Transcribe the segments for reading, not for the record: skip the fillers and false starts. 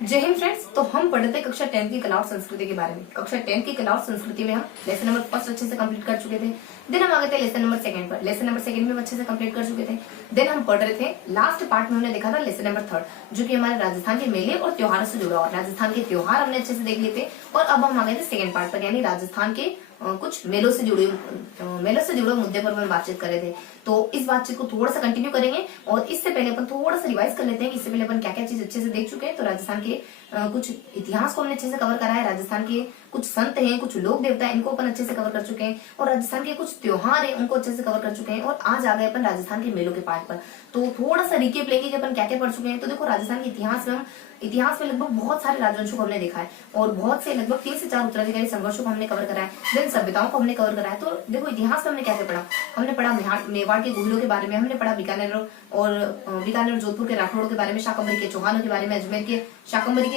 जय हिंद फ्रेंड्स। तो हम पढ़ते थे कक्षा 10 की कला और संस्कृति के बारे में। कक्षा 10 की कला और संस्कृति में हम लेसन नंबर फर्स्ट अच्छे से कंप्लीट कर चुके थे। देन हम आ गए थे लेसन नंबर सेकंड पर। लेसन नंबर सेकंड में हम अच्छे से कंप्लीट कर चुके थे। देन हम पढ़ रहे थे, लास्ट पार्ट में हमने देखा था लेसन नंबर थर्ड, जो कि हमारे राजस्थान के मेले और त्योहारों से जुड़ा हुआ। राजस्थान के त्योहार हमने अच्छे से देख लिए थे और अब हम आ गए थे सेकंड पार्ट पर, यानी राजस्थान के कुछ मेलों से जुड़े मुद्दे पर हम बातचीत कर रहे थे। तो इस बातचीत को थोड़ा सा कंटिन्यू करेंगे और इससे पहले अपन थोड़ा सा रिवाइज कर लेते हैं कि इससे पहले अपन क्या क्या चीज अच्छे से देख चुके हैं। तो राजस्थान के कुछ इतिहास को हमने अच्छे से कवर करा है। राजस्थान के कुछ संत हैं, कुछ लोक देवता हैं, इनको अपन अच्छे से कवर कर चुके हैं और राजस्थान के कुछ त्योहार हैं, उनको अच्छे से कवर कर चुके हैं। और आज आ गए अपन राजस्थान के मेलों के पार्ट पर। तो थोड़ा सा रिकेप लेंगे कि अपन क्या क्या पढ़ चुके हैं। तो देखो, राजस्थान के इतिहास में लगभग बहुत सारे राजवंशों को हमने देखा है और बहुत से लगभग 3 से 4 उत्तराधिकारी संघर्षों को हमने कवर करा है। देन सभ्यताओं को हमने कवर करा है। तो देखो, इतिहास में हमने क्या क्या पढ़ा। हमने पढ़ा मेवाड़ के गुहिलों के बारे में, हमने पढ़ा बीकानेर और जोधपुर के राठौड़ों के बारे में, शाकंभरी के चौहानों के बारे में, अजमेर के शाकंभरी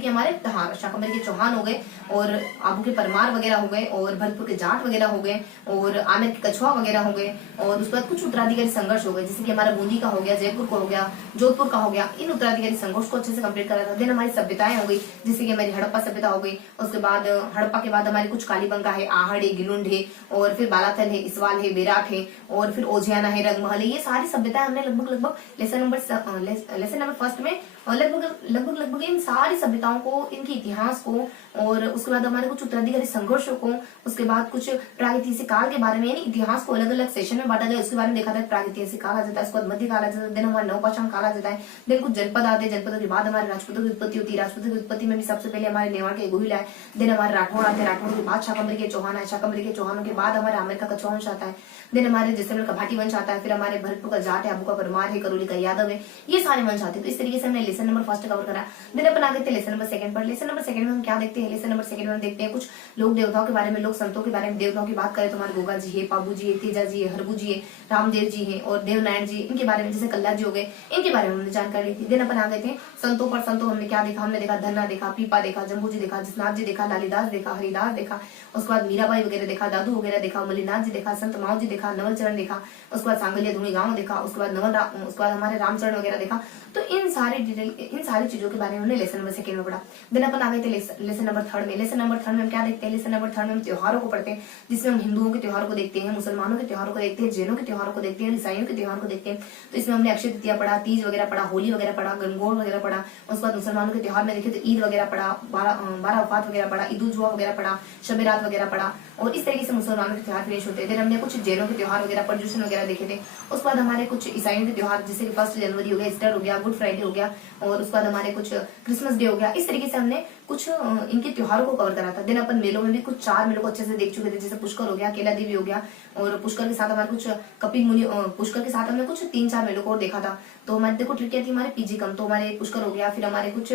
के हमारे शाकंभरी के चौहान हो गए और आबू के परमार वगैरह हो गए और भरतपुर के जाट वगैरह हो गए और आमेर के कछुआ वगैरह हो गए। और उसके बाद कुछ उत्तराधिकारी संघर्ष हो गए, जैसे कि हमारा बूंदी का हो गया, जयपुर का हो गया, जोधपुर का हो गया। इन उत्तराधिकारी संघर्ष को अच्छे से कंप्लीट करा था। देन हमारी सभ्यताएं हो गई, जैसे कि हमारी हड़प्पा सभ्यता हो गई। उसके बाद हड़प्पा के बाद हमारे कुछ कालीबंगा है, आहड़ है, गिलुंड है और फिर बालाथल है, इसवाल है, बेराट है और फिर ओझियाना है, रंगमहल है। ये सारी सभ्यताएं हमने लगभग लेसन नंबर फर्स्ट में लगभग इन सारी सभ्यताओं को, इनके इतिहास को और उसके बाद हमारे कुछ उत्तराधिकारी संघर्षों को, उसके बाद कुछ प्रागैतिहासिक काल के बारे में, यानी इतिहास को अलग अलग सेशन में बांटा गया। उसके बारे में देखा था। प्रागैतिहासिक काल आ जाता है, उसके बाद मध्य काल आ जाता है, देन हमारा नवपाषाण काल आ जाता है, देन कुछ जनपद आते हैं, जनपदों के बाद हमारे राजपूतों की उत्पत्ति होती है। राजपूतों की उत्पत्ति में भी सबसे पहले हमारे मेवाड़ के गोहिल आए, देन हमारे राठौड़ आते हैं, राठौड़ के बाद शाकंभरी के चौहान आए, शाकंभरी के चौहानों के बाद हमारे आमेर का कछुआ वंश आता है, देन हमारे जैसलमेर का भाटी वंश आता है, फिर हमारे भरतपुर का जाट है, आबू का परमार है, करौली का यादव है। ये सारे वंश आते हैं। तो इस तरीके से हमने लेसन नंबर फर्स्ट कवर करा। देन अपन आ गए थे लेसन नंबर सेकंड पर। लेसन नंबर सेकंड में हम क्या देखते हैं। लेसन नंबर सेकंड में हम देखते हैं कुछ लोक देवताओं के बारे में, लोक संतों के बारे में। देवताओं की बात करें तो हमारे गोगा जी है, पाबू जी है, तेजा जी है, हरबू जी है, रामदेव जी है और देवनारायण जी, इनके बारे में, जैसे कल्ला जी हो गए, इनके बारे में हमने जानकारी ली थी। देन अपन आ गए थे संतों पर। संतों हमने क्या देखा। हमने देखा धन्ना देखा, पीपा देखा, जम्बू जी देखा, जिसनाथ जी देखा, लालीदास देखा, हरिदास देखा, उसके बाद मीराबाई वगैरह देखा, दादू वगैरह देखा, मलिनाथ जी देखा, संत माओ जी देखा, नवल चरण देखा, उसके बाद सांगलिया धुनी गांव देखा, उसके बाद हमारे रामचरण वगैरह देखा। तो इन सारी चीजों के बारे में हमने लेसन नंबर सेकंड में पढ़ा। देन अपन आ गए थे लेसन नंबर थर्ड में। लेसन नंबर थर्ड में हम क्या देखते हैं। लेसन नंबर थर्ड में हम त्योहारों को पढ़ते हैं, जिसमें हम हिंदुओं के त्योहारों को देखते हैं, मुसलमानों के त्योहारों को देखते हैं, जैनों के त्योहारों को देखते हैं, ईसाइयों के त्योहार को देखते हैं। तो इसमें हमने अक्षय तृतीया पढ़ा, तीज वगैरह पढ़ा, होली वगैरह पढ़ा, गणगौर वगैरह पढ़ा। उसके बाद मुसलमानों के त्योहार में देखे तो ईद वगैरह पढ़ा, बारह वफात वगैरह पढ़ा, ईद उल जुहा वगैरह पढ़ा, शब रात वगैरह पढ़ा। और इस तरीके से मुसलमानों के त्योहार पेश होते हैं। फिर हमने कुछ जैनों के त्योहार वगैरह, पर्यूषण वगैरह देखे थे। उसके बाद हमारे कुछ ईसाइयों के त्योहार, जैसे कि 1 जनवरी हो गया, ईस्टर हो गया, गुड फ्राइडे हो गया और उसके बाद हमारे कुछ क्रिसमस डे हो गया। इस तरीके से हमने कुछ इनके त्योहारों को कवर करा था। दिन अपन मेलों में भी कुछ 4 मेलों को अच्छे से देख चुके थे, जैसे पुष्कर हो गया, केला देवी हो गया और पुष्कर के साथ हमारे कुछ कपिल मुनि, पुष्कर के साथ हमने कुछ 3-4 मेलों को और देखा था। तो हमारे देखो ट्रिक क्या थी, हमारे पीजी कम, तो हमारे पुष्कर हो गया, फिर हमारे कुछ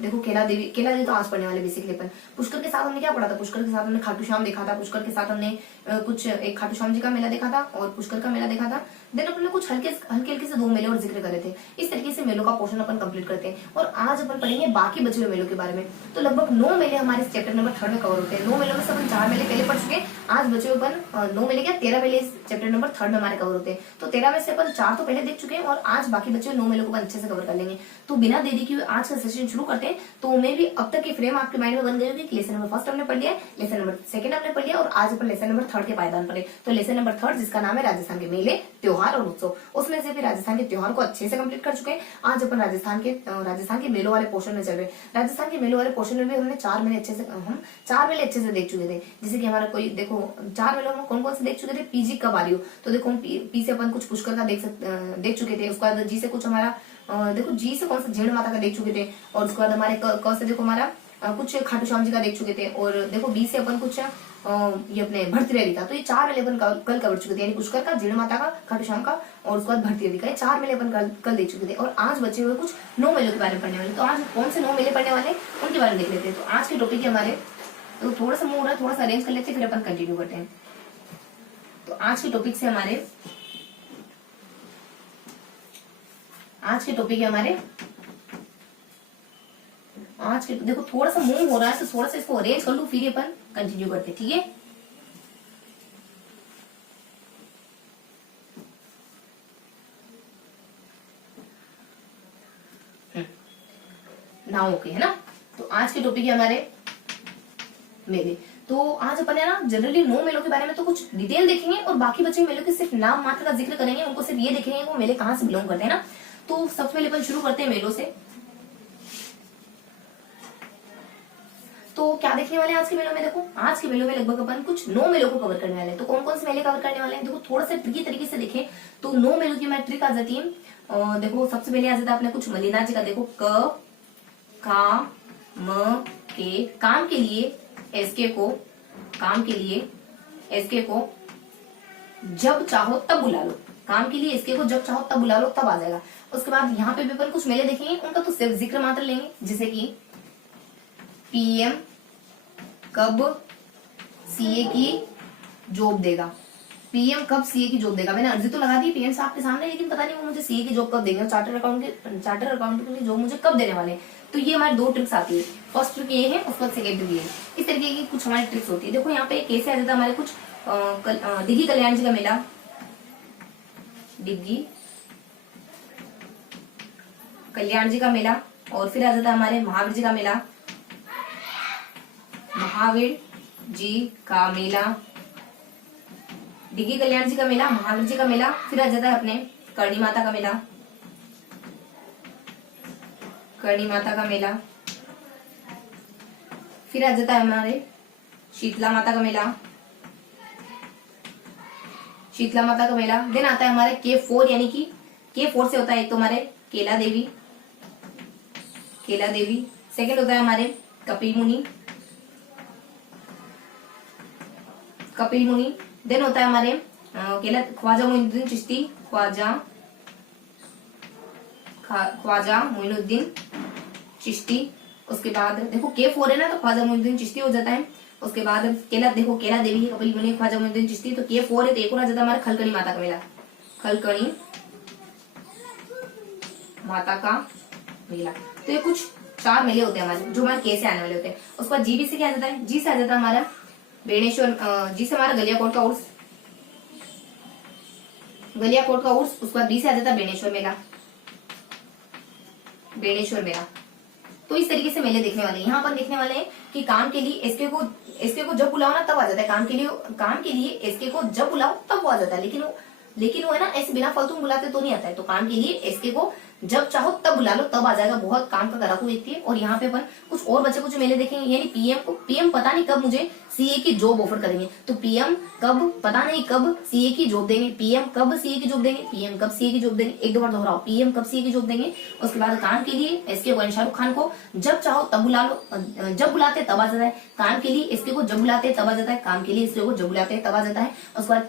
देखो केला देवी तो आज पढ़ने वाले बेसिकली अपन। पुष्कर के साथ हमने क्या पढ़ा था। पुष्कर के साथ हमने खाटू श्याम देखा था। पुष्कर के साथ हमने कुछ एक खाटू श्याम जी का मेला देखा था और पुष्कर का मेला देखा था। देन अपन ने कुछ हल्के से 2 मेले और जिक्र करे थे। इस तरीके से मेलों का पोर्शन अपन कंप्लीट करते हैं और आज अपन पढ़ेंगे बाकी बचे हुए मेलों के बारे में। तो लगभग 9 मेले हमारे चैप्टर नंबर 3 में कवर होते हैं। 9 मेलों में से अपन 4 मेले पहले पढ़ चुके। आज बचे हुए अपन 9 मेले क्या 13 मेले चैप्टर नंबर 3 में हमारे कवर होते हैं। तो 13 में से अपन 4 तो पहले देख चुके हैं और आज बाकी बचे हुए 9 मेलों को अपन अच्छे से कवर कर लेंगे। तो बिना देरी के आज का सेशन शुरू करते हैं। तो मे भी अब तक की फ्रेम आपके माइंड में बन गई होगी कि लेसन नंबर फर्स्ट हमने पढ़ लिया, लेसन नंबर सेकंड हमने पढ़ लिया और आज अपन लेसन नंबर 3 के पायदान पढ़े। तो लेसन नंबर 3 जिसका नाम है राजस्थान के मेले, त्योहार और उत्सव, उसमें से भी राजस्थान के त्योहार को अच्छे से कंप्लीट कर चुके हैं। आज अपन राजस्थान के मेलों वाले पोर्शन में चल रहे। राजस्थान के मेलों वाले पोर्शन में भी हमने 4 मेले अच्छे से देख चुके थे। जैसे कि हमारा कोई देखो 4 मेलों में कौन कौन से देख चुके थे। पीजी कब आ रही हो, तो देखो पी से अपन कुछ पुष्कर का देख चुके थे। उसके बाद जी से कुछ हमारा देखो जी से कौन सा झेड़ माता का देख चुके थे और उसके बाद हमारे क से देखो हमारा कुछ खाटू श्याम जी का देख चुके थे और देखो बी से अपन कुछ ये अपने भर्ती रैली था। तो ये 4 मेले अपन कल कवर चुके थे, यानी पुष्कर का, झेड़ माता का, खाटू श्याम का और उसके बाद भर्ती रैली का। 4 मेले अपन कल देख चुके थे और आज बचे हुए कुछ 9 मेलों के बारे में पढ़ने वाले। तो आज कौन से 9 मेले पढ़ने वाले उनके बारे में देख लेते हैं। तो आज के टॉपिक है हमारे, तो थोड़ा सा मुंह हो रहा है, थोड़ा सा अरेंज कर लेते हैं, फिर अपन कंटिन्यू करते हैं। तो आज के टॉपिक है हमारे आज के देखो थोड़ा सा मूव हो रहा है, तो थोड़ा सा इसको अरेंज कर लूं, फिर अपन कंटिन्यू करते हैं, ठीक है। नावों के, है ना। तो आज के टॉपिक है हमारे मेले। तो आज अपन है ना जनरली 9 मेलों के बारे में तो कुछ डिटेल देखेंगे और बाकी बचे मेलों के सिर्फ नाम मात्र का जिक्र करेंगे, उनको सिर्फ ये देखेंगे वो मेले कहाँ से बिलोंग करते हैं ना। तो सबसे पहले अपन शुरू करते हैं मेलों से। तो क्या देखने वाले हैं आज के मेलों में? देखो आज के मेलों में लगभग अपन कुछ 9 मेलों को कवर करने वाले हैं। तो कौन कौन से मेले कवर करने वाले हैं? देखो थोड़ा सा ट्रिकी तरीके से देखें तो 9 मेलों की मैं ट्रिक आ जाती है। देखो सबसे पहले आ जाता है अपने कुछ मलिना जी का। देखो क का म के, काम के लिए एसके को, काम के लिए एसके को जब चाहो तब बुला लो, काम के लिए एसके को जब चाहो तब बुला लो, तब आ जाएगा। उसके बाद यहाँ पे भी अपन कुछ मेले देखेंगे, उनका तो सिर्फ जिक्र मात्र लेंगे, जैसे कि पीएम कब सीए की जॉब देगा। पीएम कब सीए की जॉब देगा, मैंने अर्जी तो लगा दी पीएम साहब के सामने, लेकिन पता नहीं वो मुझे सीए की जॉब कब देंगे, चार्टर अकाउंटेंट की जॉब मुझे कब देने वाले हैं। तो ये हमारी 2 ट्रिक्स आती है। फर्स्ट ट्रिक ये है, उसके बाद सेकेंड ट्रिक ये है। इस तरीके की कुछ हमारी ट्रिक्स होती है। देखो यहाँ पे कैसे आ जाता है हमारे कुछ डिग्गी कल्याण जी का मेला, डिग्गी कल्याण जी का मेला, और फिर आ जाता है हमारे महावीर जी का मेला, महावीर जी का मेला, डिग्गी कल्याण जी का मेला, महावीर जी का मेला। फिर आ जाता है अपने करणी माता का मेला, करणी माता का मेला। फिर आ जाता है हमारे शीतला माता का मेला, शीतला माता का मेला। देन आता है हमारे K4, यानी कि K4 से होता है एक तो हमारे केला देवी, केला देवी। सेकंड होता है हमारे कपिल मुनि, कपिल मुनि। देन होता है हमारे केला ख्वाजा मोइनुद्दीन चिश्ती, ख्वाजा मोइनुद्दीन चिश्ती। उसके बाद देखो K4 है ना, तो ख्वाजा मोइनुद्दीन चिश्ती हो जाता है। उसके बाद केला, देखो केला देवी, कपिल मुनि, ख्वाजा मोइनुद्दीन चिश्ती। तो K4 है, तो एक और आ जाता है हमारा खलकणी माता का मेला, खलकणी माता का मेला। तो ये कुछ 4 मेले होते हैं हमारे, जो हमारे K से आने वाले होते हैं। उसके बाद जी से क्या आ जाता है? जी से आ जाता है हमारा बेणेश्वर, जी से हमारा गलियाकोट का उर्स, गलियाकोट का उर्स। उसके बाद बी से आ जाता है बेणेश्वर मेला, बेणेश्वर मेला। तो इस तरीके से मेले देखने वाले हैं। यहाँ पर देखने वाले हैं कि काम के लिए एसके को जब बुलाओ ना तब आ जाता है, काम के लिए एसके को जब बुलाओ तब वो आ जाता है। लेकिन वो है ना ऐसे बिना फालतू बुलाते तो नहीं आता है। तो काम के लिए एसके को जब चाहो तब बुला लो, तब आ जाएगा। बहुत काम का कराकू व्यक्ति है। और यहाँ पे अपन कुछ और बच्चे कुछ मेले देखेंगे, यानी पीएम पता नहीं कब मुझे सीए की जॉब ऑफर करेंगे। तो पीएम कब पता नहीं कब सीए की जॉब देंगे, पीएम कब सीए की जॉब देंगे, पीएम कब सीए की जॉब देंगे। एक 2 बार दोहराओ, पीएम कब सीए की जॉब देंगे। उसके बाद काम के लिए एसके को, शाहरुख खान को जब चाहो तब बुला लो, जब बुलाते तब आ जाता है। काम के लिए एसके को जब बुलाते तब आ जाता है, काम के लिए एसके को जब बुलाते तब आ जाता है। उसके बाद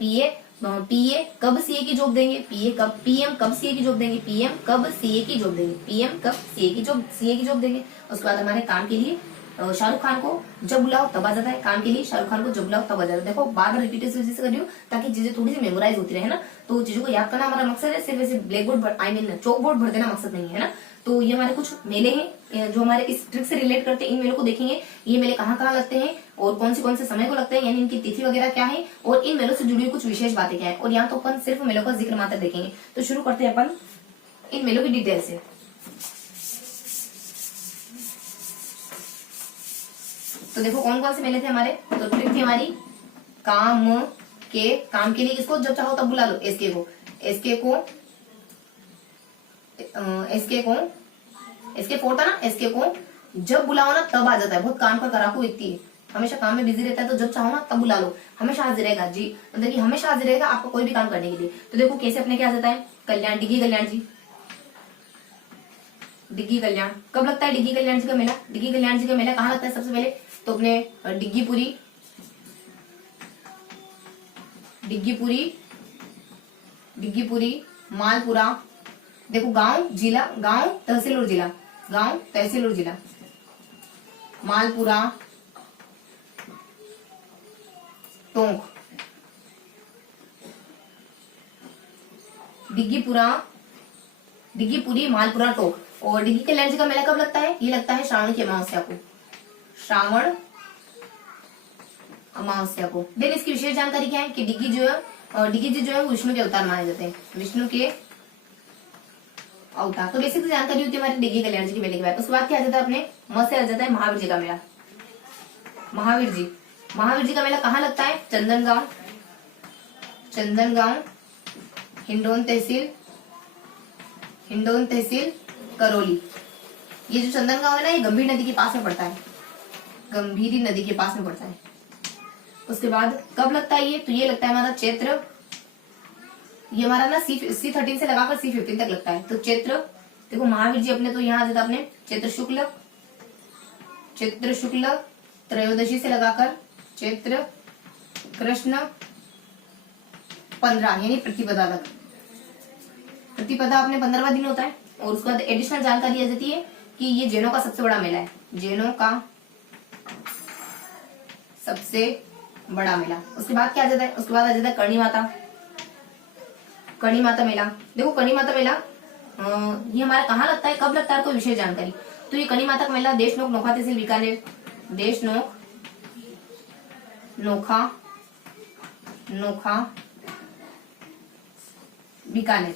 पीए कब सीए की जॉब देंगे, पीएम कब सीए की जॉब देंगे, पीएम कब सीए की जॉब देंगे, पीएम कब सीए की जॉब देंगे। उसके बाद हमारे काम के लिए शाहरुख खान को जब बुलाओ तब आ जाता है, काम के लिए शाहरुख खान को जब बुलाओ तब आ जाता है। देखो बार बार रिपीटेड वजह से कर रही हूँ ताकि चीजें थोड़ी सी मेमोराइज होती रहे ना। तो चीजों को याद करना हमारा मकसद है, सिर्फ ऐसे ब्लैक बोर्ड चौक बोर्ड भर देना मकसद नहीं है ना। तो ये हमारे कुछ मेले हैं जो हमारे इस ट्रिक से रिलेट करते हैं। इन मेलों को देखेंगे, ये मेले कहाँ कहाँ लगते हैं और कौन से समय को लगते हैं, यानी इनकी तिथि वगैरह क्या है और इन मेलों से जुड़ी हुई कुछ विशेष बातें क्या है। और यहाँ तो अपन सिर्फ मेलों का जिक्र मात्र देखेंगे। तो शुरू करते हैं अपन इन मेलों की डिटेल से। तो देखो कौन कौन से मेले थे हमारे। तो ट्रिक थी हमारी काम के लिए किसको जब चाहो तब बुला लो, SK4 था ना, SK को जब बुलाओ ना तब आ जाता है। बहुत काम का कराकू व्यक्ति है, हमेशा काम में बिजी रहता है। तो जब चाहो ना तब बुला लो, हमेशा हाजिर रहेगा जी, मतलब कि हमेशा हाजिर रहेगा आपको कोई भी काम करने के लिए। तो देखो कैसे अपने क्या आ जाता है, डिग्गी कल्याण जी, डिग्गी कल्याण कब लगता है? डिग्गी कल्याण जी का मेला, डिग्गी कल्याण जी का मेला कहाँ लगता है सबसे पहले? तो अपने डिग्गीपुरी मालपुरा। देखो गांव तहसील और जिला, मालपुरा टोंक, डिग्गीपुरी मालपुरा टोंक। और डिग्गी कल्याण जी का मेला कब लगता है? ये लगता है श्रावण की अमावस्या को, श्रावण अमावस्या को। देन इसकी विशेष जानकारी क्या है कि डिग्गी जी जो है वो विष्णु के अवतार माने जाते हैं, विष्णु के अवता। तो बेसिक जानकारी होती है हमारे डिग्गी कल्याण जी के मेले के बारे में। उसके बाद क्या आ जाता है अपने म से आ जाता है महावीर जी का मेला। महावीर जी का मेला कहाँ लगता है? चंदनगांव हिंडौन तहसील करौली। ये जो चंदनगांव है ना, ये गंभीर नदी के पास में पड़ता है, गंभीरी नदी के पास में पड़ता है। उसके बाद कब लगता है ये? तो ये लगता है हमारा चैत्र, ये हमारा ना C13 से लगाकर C15 तक लगता है। तो चैत्र, देखो महावीर जी अपने तो यहाँ आ जाता अपने चैत्र शुक्ल त्रयोदशी से लगाकर चैत्र कृष्ण 15 यानी प्रतिपदा तक। प्रतिपदा अपने 15वां दिन होता है। और उसके बाद एडिशनल जानकारी आ जाती है कि ये जैनों का सबसे बड़ा मेला है, जैनों का सबसे बड़ा मेला। उसके बाद क्या आ जाता है? उसके बाद आ जाता है करणी माता मेला। देखो करणी माता मेला ये हमारा कहाँ लगता है, कब लगता है, कोई विशेष जानकारी। तो ये करणी माता का मेला देशनोक नोखा तहसील बीकानेर, देशनोक नोखा बीकानेर।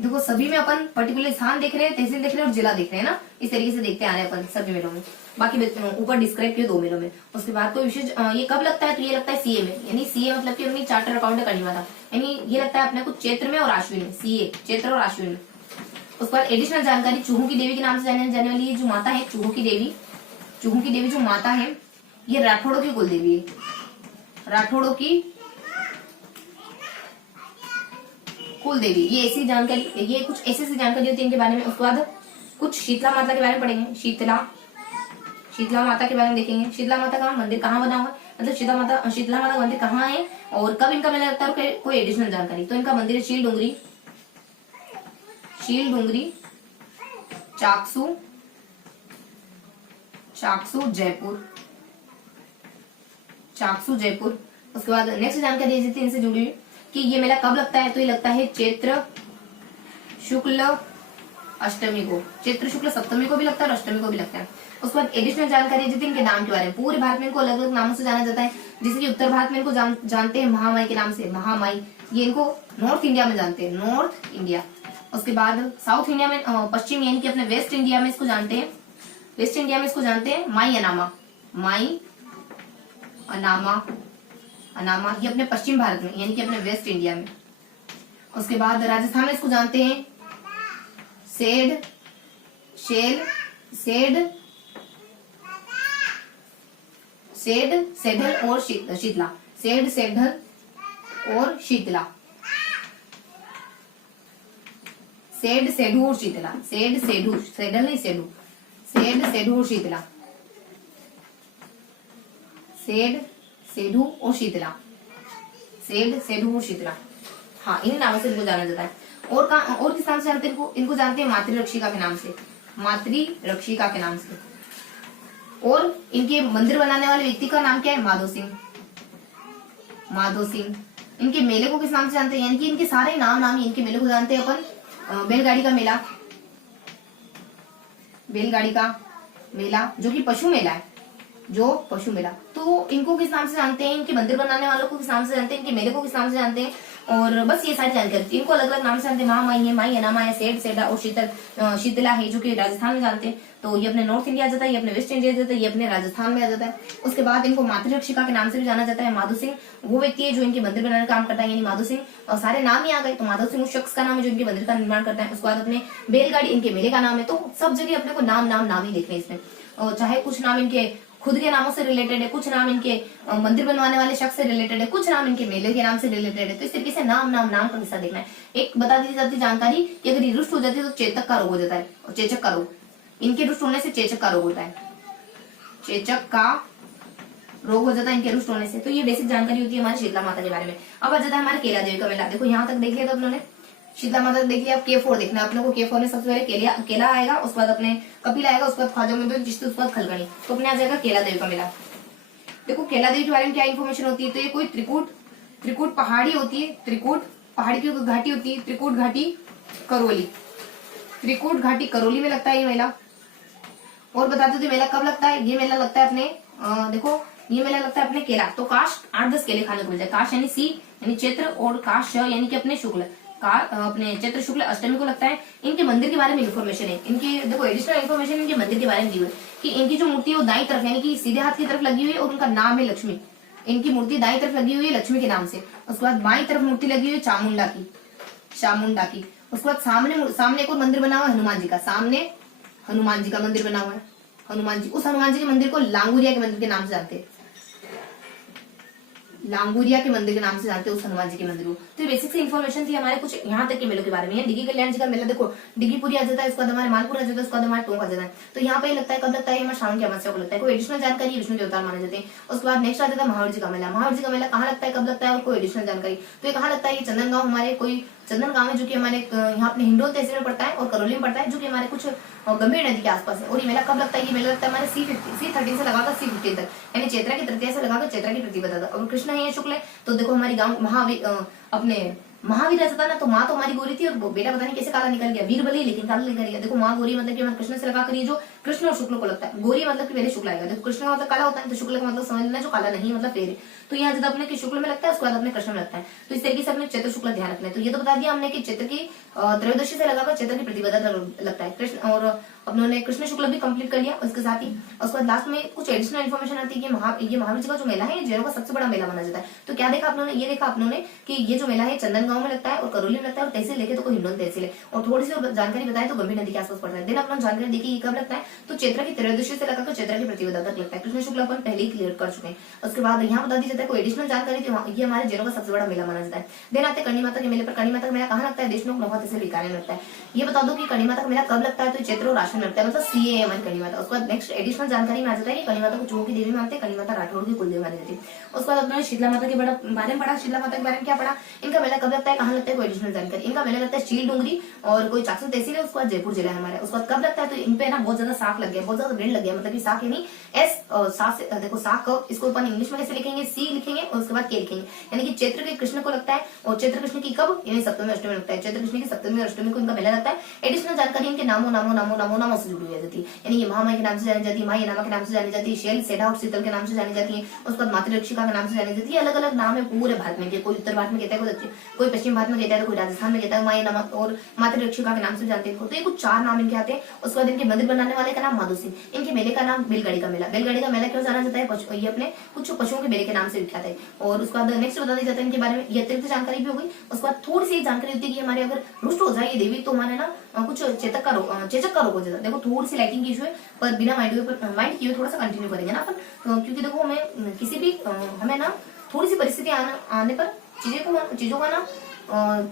देखो सभी में अपन पर्टिकुलर स्थान देख रहे हैं, तहसील देख रहे हैं और जिला देख रहे हैं ना, इस तरीके से देखते आ रहे हैं अपन सभी मेलों में। बाकी ऊपर डिस्क्राइब किए 2 मेलों में। उसके बाद कोई विशेष ये कब लगता है? तो ये लगता है सीए में, यानी सीए मतलब कि अपनी चार्टर अकाउंट करनी वाला, यानी ये लगता है अपने को चैत्र में और आश्विन में, सीए चैत्र और आश्विन में। उसके बाद एडिशनल जानकारी, चूहों की देवी के नाम से जाने वाली ये जो माता है, चूहों की देवी जो माता है, ये राठौड़ों की कुल देवी है, राठौड़ों की कुल देवी। ये ऐसी जानकारी, ये कुछ ऐसी जानकारी होती है इनके बारे में। उसके बाद कुछ शीतला माता के बारे में पढ़ेंगे, शीतला माता के बारे में देखेंगे। शीतला माता का मंदिर कहाँ बना हुआ है, मतलब शीतला माता का मंदिर कहाँ है और कब इनका मेला लगता है, कोई एडिशनल जानकारी। तो इनका मंदिर है शील डूंगरी चाकसू जयपुर। उसके बाद नेक्स्ट जानकारी दी थी इनसे जुड़ी हुई कि ये मेला कब लगता है। तो ये लगता है चैत्र शुक्ल अष्टमी को, चैत्र शुक्ल सप्तमी को भी लगता है और अष्टमी को भी लगता है। उसके बाद एडिशनल जानकारी दी थी इनके नाम के बारे में। पूरे भारत में इनको अलग अलग नामों से जाना जाता है। जैसे कि उत्तर भारत में इनको जानते हैं महामाई के नाम से, महामाई। ये इनको नॉर्थ इंडिया में जानते हैं, नॉर्थ इंडिया। उसके बाद साउथ इंडिया में पश्चिम यानी कि अपने वेस्ट इंडिया में इसको जानते हैं, माई अनामा। ये अपने पश्चिम भारत में यानी कि अपने वेस्ट इंडिया में। उसके बाद राजस्थान में इसको जानते हैं सेड सेढल और शीतला। हाँ, इन नामों से इनको जाना जाता है। और किस नाम से जानते हैं इनको जानते हैं मातृरक्षिका के नाम से। और इनके मंदिर बनाने वाले व्यक्ति का नाम क्या है? माधो सिंह। इनके मेले को किस नाम से जानते हैं, यानी कि इनके सारे नाम ही इनके मेले को जानते हैं अपन। बैलगाड़ी का मेला जो कि पशु मेला है, तो इनको किस नाम से जानते हैं, इनके मंदिर बनाने वालों को किस नाम से जानते हैं, इनके मेले को किस नाम से जानते हैं। और बस ये सारी जानकारी इनको अलग अलग नाम से जानते हैं। महामाई है, माई अनामा है, सेडा और शीतला है जो कि राजस्थान में जानते हैं। तो ये अपने नॉर्थ इंडिया आ जाता है, ये अपने वेस्ट इंडिया आ जाता है, ये अपने राजस्थान में आ जाता है। उसके बाद इनको मातृरक्षिका के नाम से भी जाना जाता है। माधो सिंह वो व्यक्ति है जो इनके मंदिर बनाने का काम करता है, यानी माधो सिंह। और सारे नाम ही आ गए, तो माधो सिंह उस शख्स का नाम है जो इनके मंदिर का निर्माण करता है। उसके बाद अपने बैलगाड़ी इनके मेले का नाम है। तो सब जगह अपने को नाम ही देखने इसमें। और चाहे कुछ नाम इनके खुद के नामों से रिलेटेड है, कुछ नाम इनके मंदिर बनवाने वाले शख्स से रिलेटेड है, कुछ नाम इनके मेले के नाम से रिलेटेड है। तो इस तरीके से नाम का हिस्सा देखना है। एक बता दी जाती जानकारी कि अगर ये रुष्ट हो जाती है तो चेचक का रोग हो जाता है, और चेचक का रोग, इनके रुष्ट होने से चेचक का रोग होता है, इनके रुष्ट होने से। तो ये बेसिक जानकारी होती है हमारी शीतला माता के बारे में। अब आ जाता है हमारे केला देवी का मेला। देखो यहाँ तक देख लिया था अपनों ने, शीतला माता देख लिया। अब K4 देखना है अपने को। K4 में सबसे पहले केला आएगा, उसके बाद अपने कपिल आएगा, उसके बाद ख्वाजा मोइनुद्दीन चिश्ती, उसके बाद खलगणी। तो अपने आ जाएगा केला देवी का मेला। देखो केला देवी के बारे में क्या इन्फॉर्मेशन होती है। तो ये कोई त्रिकूट पहाड़ी होती है, पहाड़ी की घाटी होती है, त्रिकूट घाटी करौली में लगता है ये मेला। और बता दो मेला कब लगता है। ये मेला लगता है अपने देखो ये मेला लगता है अपने केला। तो काश 8-10 केले खाने को मिल जाए। काश यानी सी यानी चैत्र और काश यानी कि अपने शुक्ल। अपने चैत्र शुक्ल अष्टमी को लगता है। इनके मंदिर के बारे में इन्फॉर्मेशन है, इनकी देखो एडिशनल इन्फॉर्मेशन इनके मंदिर के बारे में दी हुई है कि इनकी जो मूर्ति है वो दाई तरफ यानी कि सीधे हाथ की तरफ लगी हुई है और उनका नाम है लक्ष्मी। इनकी मूर्ति दाई तरफ लगी हुई है लक्ष्मी के नाम से। उसके बाद बाई तरफ मूर्ति लगी हुई है चामुंडा की। उसके बाद सामने एक और मंदिर बना हुआ है हनुमान जी का। सामने हनुमान जी का मंदिर बना हुआ है। हनुमान जी, उस हनुमान जी के मंदिर को लांगुरिया के मंदिर के नाम से जानते हैं। लांगुरिया के मंदिर के नाम से जानते हैं उस हनुमान जी के मंदिर को। तो ये बेसिक सी इन्फॉर्मेशन थी हमारे कुछ यहाँ तक के मेलों के बारे में। डिगी कल्याण जी का मेला देखो, डिगीपुरी आ जाता है, उसका हमारे मालपुर आ जाता है, उसका हमारे टोंक आ जाता है। तो यहाँ पे लगता है, कब लगता है, हमारे श्रावण की अमावस्या को लगता है। कोई एडिशनल जानकारी विष्णु देवता माने जाते हैं। उसके बाद नेक्स्ट आ जाता है महावीर जी का मेला। महावीर जी का मेला कहाँ लगता है, कब लगता है और कोई एडिशनल जानकारी। तो ये कहाँ लगता है, ये चंदनगांव, हमारे कोई चंदनगांव है जो कि हमारे यहाँ अपने हिंडोल तहसील में पड़ता है और करौली में पड़ता है, जो कि हमारे कुछ गंभीर नदी के आसपास है। और ये मेला कब लगता है, ये मेला लगता है हमारे C13 से लगाकर C15 तक, यानी चैत्रा की तृतीया से लगाकर चैत्रा की प्रतिपदा तक। और कृष्ण है ये शुक्ल है। तो देखो हमारी गाँव अपने महावीर रहता था ना, तो माँ तो हमारी गोरी थी और बेटा पता नहीं कैसे काला निकल गया, वीरबली लेकिन काला निकल गया। देखो माँ गोरी मतलब कि हमारे कृष्ण से लगाकर ये जो कृष्ण और शुक्ल को लगता है। गोरी मतलब कि पहले शुक्ल आएगा। देखो कृष्ण का मतलब काला होता है, तो शुक्ल का मतलब समझ लेना जो काला नहीं मतलब फेर। तो यहाँ जब अपने शुक्ल में लगता है उसके बाद अपने कृष्ण में लगता है। तो इस तरीके से अपने चैत्र शुक्ल ध्यान रखना है। तो ये तो बता दिया हमने कि चैत्र की त्रयोदशी से लगाकर चैत्र की प्रतिपदा लगता है कृष्ण, और अपने कृष्ण शुक्ल भी कंप्लीट कर लिया। उसके साथ ही उसके बाद लास्ट में कुछ एडिशनल इन्फॉर्मेशन आती है कि ये महावीर जी का जो मेला है ये जैनों का सबसे बड़ा मेला माना जाता है। तो क्या देखा आप लोगों ने, ये देखा आप लोगों ने कि ये जो मेला है चंदनगांव में लगता है और करौली में लगता है, और तहसील लेके तो कोई हिंडोल तहसील है। और थोड़ी सी और जानकारी बताए तो गंभीर नदी के आसपास पड़ता है। दिन अपना जानकारी देखिए कब लगता है, तो चैत्र की त्रयोदशी से लगाकर चैत्र की प्रतिपदा तक लगता है। कृष्ण शुक्ल अपन पहले ही क्लियर कर चुके हैं। उसके बाद यहाँ बता दी जाता है कोई एडिशनल जानकारी थी, ये हमारे जैनों का सबसे बड़ा मेला माना जाता है। देन आते करणी माता के मेले पर। करणी माता का मेला कहाँ लगता है, देशमुख नौहा तहसील बीकानेर में लगता है। ये बता दो कि करणी माता का मेला कब लगता है, तो चैत्र और आश्विन में लगता है, मतलब CA हमारी करणी माता। उसके बाद नेक्स्ट एडिशनल जानकारी में आ जाता है कि करणी माता को चूहों की देवी मानते हैं, करणी माता राठौड़ की कुलदेवी मानी जाती है। उसके बाद अपने शीतला माता के बारे में पढ़ा। शीतला माता के बारे में क्या पढ़ा, इनका मेला कब लगता है, कहाँ लगता है, कोई एडिशनल जानकारी। इनका मेला लगता है चील डूंगरी और कोई चाकसू तहसील है, उसके बाद जयपुर जिला है हमारा। उसके बाद कब लगता है, तो इन पे ना बहुत ज्यादा साख लग गया, बहुत ज्यादा भीड़ लग गया, मतलब कि साख यानी साख से देखो साख कब, इसको अपन इंग्लिश में कैसे लिखेंगे, C लिखेंगे और उसके बाद K लिखेंगे। यानी कि चैत्र के कृष्ण को लगता है और चैत्र कृष्ण की कब, यानी सप्तमी अष्टमी लगता है। चैत्र कृष्ण की सप्तमी और अष्टमी को इनका मेला लगता है। एडिशनल जानकारी इनके नामों से जुड़ी हुई जाती है, यानी ये महामाई के नाम से जानी जाती है, माँ नामा के नाम से जानी जाती है, शैल सेठा और शीतल के नाम से जानी जाती है। उसके बाद मातृरक्षिका के नाम से जानी जाती है। अलग अलग नाम है पूरे भारत में, कोई उत्तर भारत में कहता है, कोई पश्चिम भारत में कहता है, कोई राजस्थान में कहता है माँ नामा और मातृरक्षिका के नाम से जानते हैं। तो ये कुछ 4 नाम इनके आते हैं। उसके बाद इनके मंदिर बनाने वाले का नाम माधो सिंह। इनके मेले का नाम बैलगाड़ी का मेला। बैलगाड़ी का मेला क्यों जाना जाता है, ये अपने कुछ पशुओं के मेले के नाम से विख्यात है। और उसके बाद नेक्स्ट बता दिया जाता है इनके बारे में, ये अतिरिक्त जानकारी भी हो गई। उसके बाद थोड़ी सी जानकारी होती है कि हमारे अगर रुष्ट हो जाए ये देवी तो हमारे ना कुछ चेचक का रोग हो जाता है। देखो थोड़ी सी लाइटिंग की इशू है, पर बिना माइंड किए थोड़ा सा कंटिन्यू करेंगे ना अपन, क्योंकि देखो हमें किसी भी हमें ना थोड़ी सी परिस्थिति आने पर चीजों का ना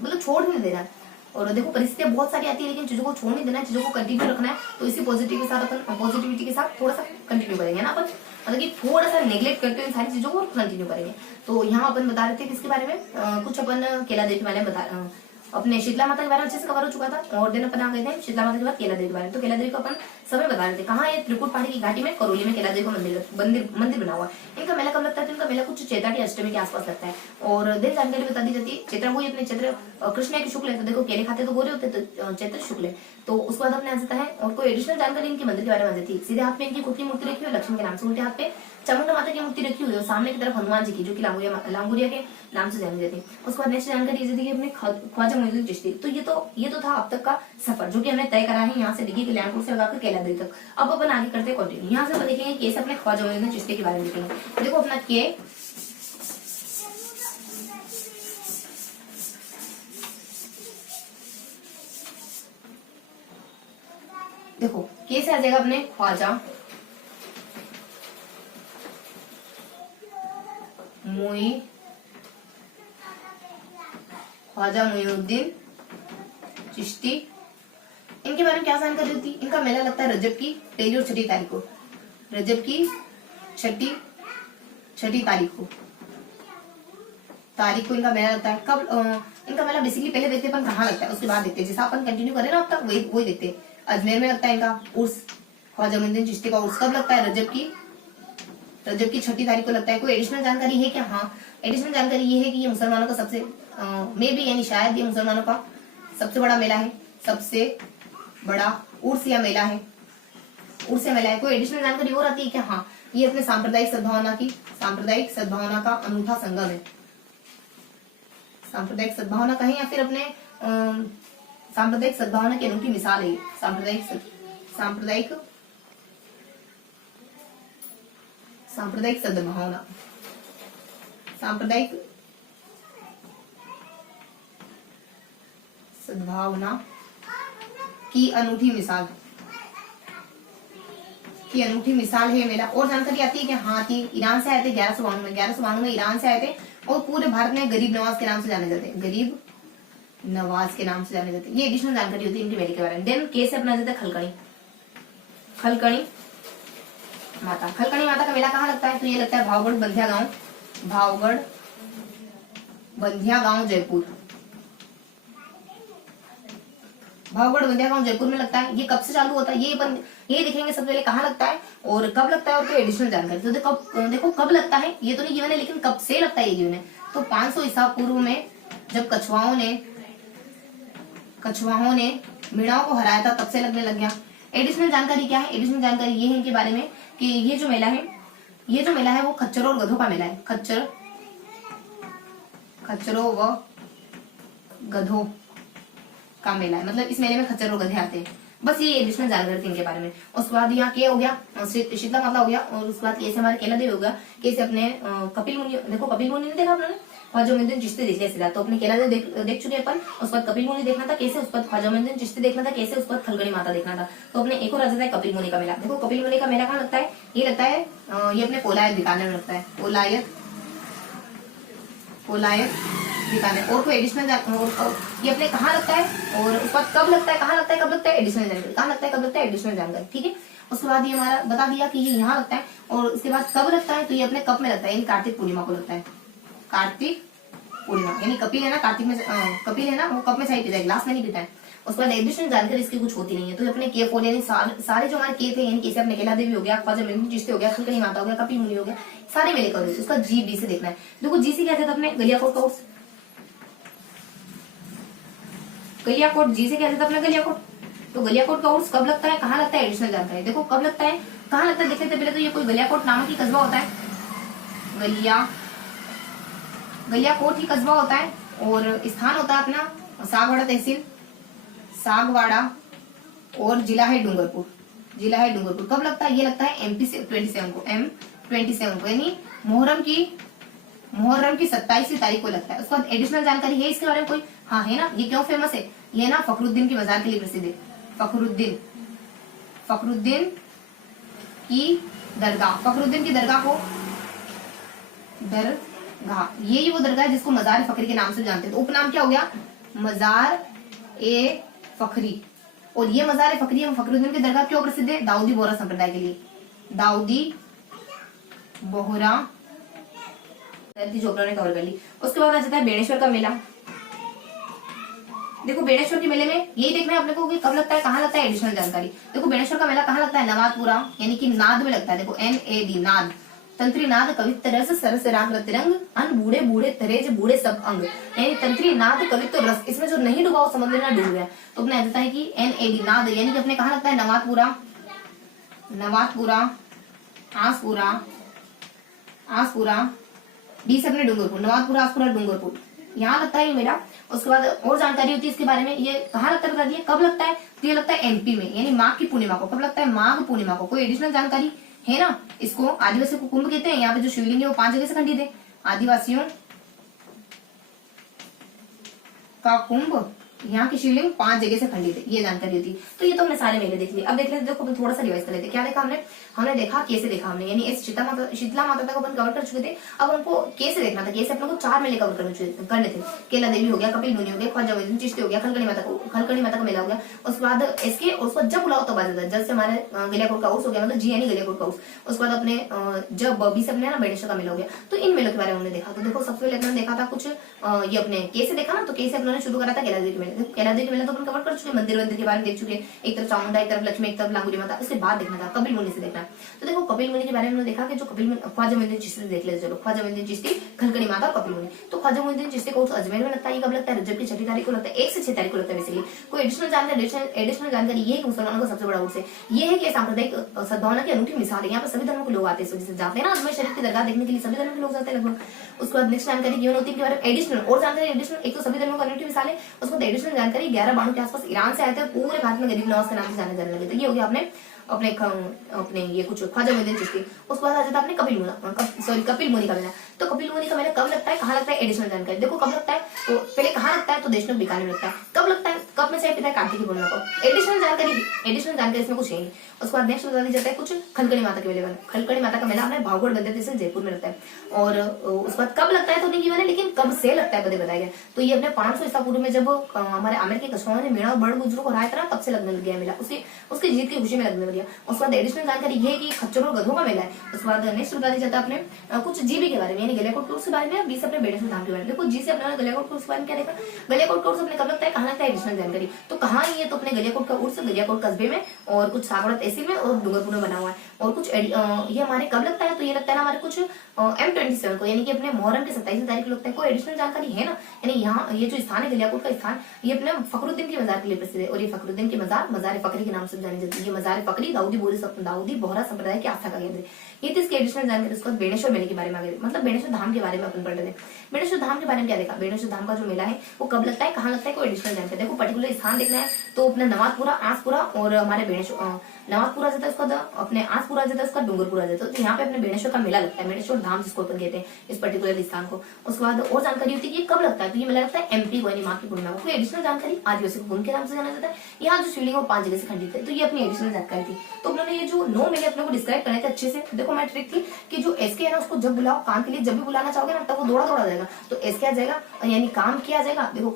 मतलब छोड़ नहीं देना। और देखो परिस्थितियां बहुत सारी आती है, लेकिन चीजों को छोड़ नहीं देना है, चीजों को कंटिन्यू रखना है। तो इसी पॉजिटिविटी के साथ थोड़ा सा कंटिन्यू करेंगे ना अपन, मतलब कि थोड़ा सा नेग्लेक्ट करते हुए इन सारी चीजों को कंटिन्यू करेंगे। तो यहाँ अपन बता रहे थे किसके बारे में, कुछ अपन केला देवी वाले बता अपने शीतला माता के बारे में अच्छे से कवर हो चुका था। और दिन अपन आ गए थे शीतला माता के बाद केला देवी के बारे में। तो केला देवी को अपन समय बता रहे थे, कहाँ ये त्रिकुट पहाड़ी की घाटी में करौली में केला देवी का मंदिर बना हुआ। इनका मेला कब लगता है, तो इनका मेला कुछ चैत्र की अष्टमी के आसपास लगता है। और दिन जानकारी बता दी जाती है। चैत्र वही अपने चैत्र कृष्ण की शुक्ल है, तो देखो केले खाते तो गोरे होते, तो चैत्र शुक्ल है। तो उसके बाद अपने आ जाता है और कोई एडिशनल जानकारी इनके मंदिर के बारे में आ जाती है। सीधे हाथ पे इनकी खुद की मूर्ति रखी हुई लक्ष्मी के नाम से, उल्टे हाथ पे चामुंडा माता की मूर्ति रखी हुई है, सामने की तरफ हनुमान जी की, जो कि लांगुरिया के नाम से जानी जाती है। उसके बाद नेक्स्ट जानकारी ये अपने ख्वाजा मोइनुद्दीन चिश्ती। तो ये तो था अब तक का सफर जो कि हमने तय करा है, यहाँ से डिग्गी कल्याणपुर से लगाकर कैला देवी तक। अब अपन आगे करते हैं कंटिन्यू। यहाँ से अपन देखेंगे केस अपने ख्वाजा मोइनुद्दीन चिश्ती के बारे में देखेंगे। देखो अपना के देखो कैसे आ जाएगा अपने ख्वाजा मोइनुद्दीन चिश्ती। इनके बारे में क्या जानकारी होती है, इनका मेला लगता है रजब की 1 और 6 तारीख को। रजब की 6 तारीख को इनका मेला लगता है। कब इनका मेला बेसिकली पहले देखते हैं अपन कहाँ लगता है, उसके बाद देखते हैं, जैसा अपन कंटिन्यू करें ना अब तक वही देखते हैं। अजमेर में लगता है इनका उर्स, ख्वाजा मोइनुद्दीन चिश्ती का उर्स कब लगता है, रजब की 6 तारीख को लगता है। कोई एडिशनल जानकारी है क्या, हाँ एडिशनल जानकारी ये है कि ये मुसलमानों का सबसे मे बी यानी शायद ये मुसलमानों का सबसे बड़ा मेला है, सबसे बड़ा उर्स या मेला है, उर्स या मेला है। कोई एडिशनल जानकारी और आती है क्या, हाँ ये अपने सांप्रदायिक सद्भावना का अनूठा संगम है। सांप्रदायिक सद्भावना का है या फिर अपने सांप्रदायिक सद्भावना की अनूठी मिसाल है। सांप्रदायिक सांप्रदायिक सांप्रदायिक सद्भावना, सांप्रदायिक सद्भावना की अनूठी मिसाल है मेला। और जानकारी आती है कि हाथी ईरान से आए थे 1192 में ईरान से आए थे और पूरे भारत में गरीब नवाज के नाम से जाने जाते हैं, गरीब नवाज के नाम से जाने जाते हैं। ये एडिशनल जानकारी होती है इनके मेले के बारे में। देन के से अपना जाता है खलकणी माता का मेला कहाँ लगता है? तो ये लगता है भावगढ़ बंधिया गांव जयपुर। भावगढ़ बंधिया गांव जयपुर में लगता है। ये कब से चालू होता है ये देखेंगे सबसे पहले कहाँ लगता है और कब लगता है और कोई एडिशनल जानकारी। तो देखो कब लगता है ये तो नहीं गिवन है, लेकिन कब से लगता है ये गिवन है। तो 500 ईसा पूर्व में जब कछुआओं ने मीणाओं को हराया था तब से लगने लग गया। एडिशनल जानकारी क्या है? एडिशनल जानकारी ये है इनके बारे में कि ये जो मेला है वो खच्चरों और गधों का मेला है। खच्चरों व गधों का मेला है, मतलब इस मेले में खच्चर और गधे आते हैं। बस ये एडिशनल जानकारी थी इनके बारे में। उसके बाद यहाँ क्या हो गया, शीतला माता हो गया। और उसके बाद कैसे हमारे केला देव हो गया, कैसे अपने कपिल मुनि, देखो कपिल मुनि ने देखा आपने, ख्वाजा मोइनुद्दीन चिश्ती देख लिया सीधा। तो अपने केला देव देख चुके अपन। उसके बाद कपिल मुनि देखना था कैसे, उसके बाद ख्वाजा मोइनुद्दीन चिश्ती देखना था कैसे, उसके बाद खलगड़ी माता देखना था। तो अपने एक और आ जाता है कपिल मुनि का मेला। देखो कपिल मुनि का मेला कहाँ लगता है? ये लगता है ये अपने कोलायत बीकानेर में लगता है। कोलायत बीकानेर। और कोई एडिशनल ये अपने कहाँ लगता है और उसके बाद कब लगता है, कहाँ लगता है, कब लगता है, एडिशनल जानकारी। कहाँ लगता है, कब लगता है, एडिशनल जानकारी। ठीक है। उसके बाद ये हमारा बता दिया कि ये यहाँ लगता है और उसके बाद कब लगता है। तो ये अपने कब में लगता है, यानी कार्तिक पूर्णिमा को लगता है। कार्तिक पूर्णिमा, यानी कपिल है ना, कार्तिक में कपिल है ना, वो कब में चाय पीता है, ग्लास में नहीं पीता है। उसके बाद एडिशनल जानकारी इसकी कुछ होती नहीं है। तो अपने के फोर यानी सारे जो हमारे के थे, यानी कैसे अपने केला देवी हो गया, ख्वाजा मोइनुद्दीन चिश्ती हो गया, खलगड़ी माता हो गया, कपिल मुनि हो गया, सारे मेले करोगे। उसका जी बी से देखना है। देखो जी से क्या था अपने गलियाकोट का उर्स, गलियाकोट जी से क्या था अपना गलियाकोट। तो गलियाकोट का उर्स कब लगता है, कहाँ लगता है, एडिशनल जानकारी। देखो कब लगता है, कहाँ लगता है, देख लेते पहले। तो ये कोई गलियाकोट नामक ही कस्बा होता है, गलियाकोट ही कस्बा होता है और स्थान होता है अपना सागवाड़ा तहसील, सागवाड़ा, और जिला है डूंगरपुर। कब लगता है? ये लगता है MP से 27 को, M27 को, यानी मुहर्रम की 27वीं तारीख को लगता है। उसके बाद एडिशनल जानकारी है इसके बारे में कोई? हाँ है ना। ये क्यों फेमस है? ये ना फखरुद्दीन की मजार के लिए प्रसिद्ध है। फखरुद्दीन की दरगाह को यही वो दरगाह है जिसको मजार फखरी के नाम से जानते हैं। तो उपनाम क्या हो गया? मजार ए फखरी। और ये मजार फखरी फखरुद्दीन की दरगाह क्यों प्रसिद्ध है? दाऊदी बोहरा संप्रदाय के लिए। दाऊदी बोहरा चोपड़ा ने कवर कर ली। उसके बाद आ जाता है बेणेश्वर का मेला। देखो बेणेश्वर के मेले में यही देखना है अपने को कि कब लगता है, कहाँ लगता है, एडिशनल जानकारी। देखो बेणेश्वर का मेला कहाँ लगता है? नवादपुरा, यानी कि नाद में लगता है। देखो NAD नाद, तंत्री नाद कवित्त रस सरस राग रतिरंग अन बूढ़े बूढ़े तरेज बूढ़े सब अंग, यानी तंत्री नाद कवित्त रस। इसमें जो नहीं डूबा वो समझ लेना डूब गया। तो अपने आ जाता है कि NAD नाद, यानी कि अपने कहाँ लगता है? नवादपुरा, आसपुरा, डी से अपने डूंगरपुर, नवादपुरा, आसपुरा, डूंगरपुर, यहाँ लगता है ये मेला। उसके बाद और जानकारी होती है इसके बारे में। ये कहाँ लगता है बता दिए, कब लगता है? तो ये लगता है MP में, यानी माघ की पूर्णिमा को। कब लगता है? माघ पूर्णिमा को। कोई एडिशनल जानकारी है ना? इसको आदिवासियों को कुंभ कहते हैं। यहाँ पे जो शिवलिंग है वो 5 जगह से खंडित है। आदिवासियों का कुंभ, यहाँ की शिवलिंग 5 जगह से खंडित है, ये जानकारी होती है। तो ये तो हमने सारे मेले देख लिए। अब देख लेते, देखो थोड़ा सा रिवाइज कर लेते। क्या देखा हमने देखा कैसे देखा हमने, यानी इस शीतला माता तक अपन कवर कर चुके थे। अब हमको कैसे देखना था, कैसे अपने को 4 मेले कवर करने थे। केला देवी हो गया, कपिल मुनि हो गया, ख्वाजा मोइनुद्दीन चिश्ती हो गया, खलगड़ी माता का मेला हो गया। उसके बाद इसके और उसको जब बुलाओ तब आ जाता है। जब से हमारे गलियाकोट का उर्स हो गया, मतलब जी यानी गलियाकोट का उर्स। उसके बाद अपने जब 20 अपने ना बेणेश्वर का मेला हो गया। तो इन मेलों के बारे में हमने देखा। तो देखो सबसे पहले अपने देखा था कुछ ये अपने कैसे देखा ना, तो कैसे अपने शुरू करा था केला देवी के मेले। केला देवी के मेला तो अपन कवर कर चुके, मंदिर के बारे में देख चुके। एक तरफ चामुंडा, एक तरफ लक्ष्मी, एक तरफ लांगुली माता। इसके बाद देखना था कपिल मुनि से देखना। तो देखो कपिल मुनि के बारे में देखा कि जो ख्वाजा मोइनुद्दीन चिश्ती देख लेते। चलो ख्वाजा मोइनुद्दीन चिश्ती, खलगड़ी माता और कपिल मुनि। तो ख्वाजा मोइनुद्दीन चिश्ती को अजमेर में लगता है। कब लगता है? रजब की 6 तारीख को लगता है। 1 से 6 तारीख को लगता है। बेसिकली कोई एडिशनल जानकारी ये है कि मुसलमानों का सबसे बड़ा उर्स है। ये है कि सांप्रदायिक सद्भावना की अनूठी मिसाल है। यहाँ पर सभी धर्मों के लोग आते हैं, जैसे जाते हैं ना अजमेर शरीफ की दरगाह देखने के लिए, सभी धर्मों के लोग जाते हैं लगभग। उसके बाद नेक्स्ट जानकारी होती है एडिशनल और जानकारी। एडिशनल एक तो सभी धर्मों की अनूठी मिसाल है। उसके बाद एडिशनल जानकारी 1192 के आसपास ईरान से आए थे, पूरे भारत में गरीब नवाज के नाम से जाने जाने लगे थे। ये हो गया आपने अपने ये कुछ ख्वाजा मोइनुद्दीन चिश्ती। उसके बाद आ जाता है अपने कपिल मुनि का मेला। तो कपिल मुनि का मेला कब लगता है, कहाँ लगता है, एडिशनल जानकारी देखो कब लगता है, तो पहले कहाँ लगता है, तो देशनोक बीकानेर में लगता है। कब लगता है, कब में से पिता है कार्तिक पूर्णिमा को। एडिशनल जानकारी इसमें कुछ है नहीं। उसके बाद नेक्स्ट बता दी जाता है कुछ खलकड़ी माता के मेले में। खलकड़ी माता का मेला हमें भागवड़ गद्दे से जयपुर में लगता है। और उसके बाद कब लगता है तो नहीं है, लेकिन कब से लगता है बताया गया। तो ये अपने 500 ईसा पूर्व में जब हमारे आमिर के कछुआ ने मेड़ा और बड़ गुजरों को हराया था, तब से लगने लग गया मेला, उसकी जीत की खुशी में लगने लग गया। उसके बाद एडिशनल जानकारी ये है कि खच्चरों और गधों का मेला है। उसके बाद नेक्स्ट बता दिया जाता है अपने कुछ जीबी के बारे में, यानी गलियाकोट कोर्स के बारे में, 20 अपने बेड़ेश्वर धाम के बारे में। देखो जी से अपने गलियाकोट कोर्स के बारे में क्या देखा, गलियाकोट कोर्स अपने कब लगता है, कहाँ लगता है, एडिशनल जानकारी। तो कहाँ ये, तो अपने गलियाकोट का उर्स गलियाकोट कस्बे में और कुछ सागौड़ा तहसील में और डूंगरपुर में बना हुआ है। और कुछ ये हमारे कब लगता है, तो ये लगता है ना हमारे कुछ M27 को, यानी कि अपने मुहर्रम के 27 तारीख को लगता है। कोई एडिशनल जानकारी है ना, यानी यहाँ ये जो स्थान है गलियाकोट का स्थान, ये अपने फखरुद्दीन की मजार के लिए प्रसिद्ध है। और ये फखरुद्दीन की मजार मजार फकरी के नाम से जानी जाती है। ये मजार फकरी दाऊदी बोहरा संप्रदाय की आस्था का केंद्र है। ये थी इसकी एडिशनल जानकारी। उसके बाद बेणेश्वर मेले के बारे में आगे, मतलब बेणेश्वर धाम के बारे में अपन पढ़ रहे थे। बेणेश्वर धाम के बारे में क्या देखा, बेणेश्वर धाम का जो मेला है वो कब लगता है, कहाँ लगता है, कोई एडिशनल जानकारी। देखो पर्टिकुलर स्थान देखना है तो अपना नवाजपुरा, आसपुरा और हमारे बेणेश्वर नवाजपुरा जाता है, उसका अपने आसपुरा जाता है, उसका डूंगरपुरा जाता है। तो यहाँ पे अपने बेणेश्वर का मेला लगता है, बेणेश्वर धाम जिसको अपन कहते हैं इस पर्टिकुलर स्थान को। उसके बाद और जानकारी होती है कि कब लगता है, तो ये मेला लगता है MP को, यानी माँ की पूर्णिमा को। कोई एडिशनल जानकारी, आदिवासी कुंभ के नाम से जाना जाता है। यहाँ जो शिवलिंग वो 5 जगह से खंडित है। तो ये अपनी एडिशनल जानकारी थी। तो उन्होंने ये जो 9 मेले अपने को डिस्क्राइब करने थे अच्छे से। देखो मैं ट्रिक थी कि जो SK है ना, उसको जब बुलाओ काम के लिए, जब भी बुलाना चाहोगे ना तब वो दौड़ा जाएगा। तो SK आ जाएगा, यानी काम किया जाएगा। देखो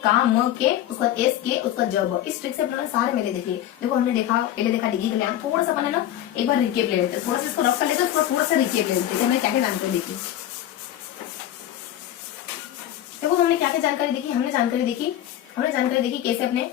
काम के, उसका SK, उसका जब। इस ट्रिक से अपने सारे मेले देखिए। देखो हमने देखा, पहले देखा डिग्गी कल्याण, थोड़ा सा अपन है ना एक बार रिकेप ले लेते हैं, थोड़ा सा इसको रफ कर लेते हैं, थोड़ा सा रिकेप ले लेते हैं। हमने क्या क्या जानकारी देखी, देखो हमने क्या क्या जानकारी देखी। हमने जानकारी देखी कैसे अपने,